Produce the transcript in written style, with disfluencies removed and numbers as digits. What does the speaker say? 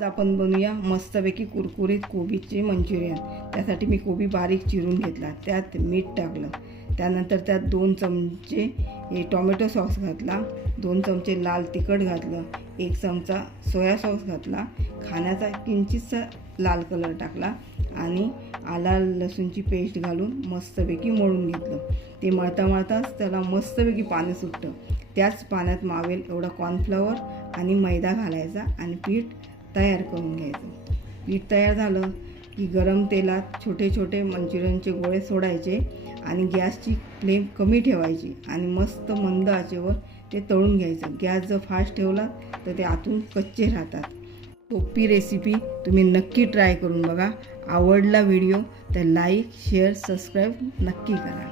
आज आपण बनवूया मस्तपैकी कुरकुरीत कोबीचे मंचुरियन। त्यासाठी मी कोबी बारीक चिरून घेतला, त्यात मीठ टाकलं, त्यानंतर त्यात 2 चमचे टोमॅटो सॉस घातला, 2 चमचे लाल तिखट घातलं, 1 चमचा सोया सॉस घातला, खाण्याचा किंचितसा लाल कलर टाकला आणि आला लसूणची पेस्ट घालून मस्तपैकी मळून घेतलं। ते मळता मळताच त्याला मस्तपैकी पाणी सुटतं। त्याच पाण्यात मावेल एवढा कॉर्नफ्लॉवर आणि मैदा घालायचा आणि पीठ तयार करून घ्यायचं। पीठ तयार झालं की गरम तेलात छोटे छोटे मंचुरियनचे गोळे सोडायचे आणि गॅसची फ्लेम कमी ठेवायची आणि मस्त मंद आचेवर ते तळून घ्यायचं। गॅस जर फास्ट ठेवला तर ते आतून कच्चे राहतात। सोपी रेसिपी तुम्ही नक्की ट्राय करून बघा। आवडला व्हिडिओ तर लाईक शेअर सबस्क्राईब नक्की करा।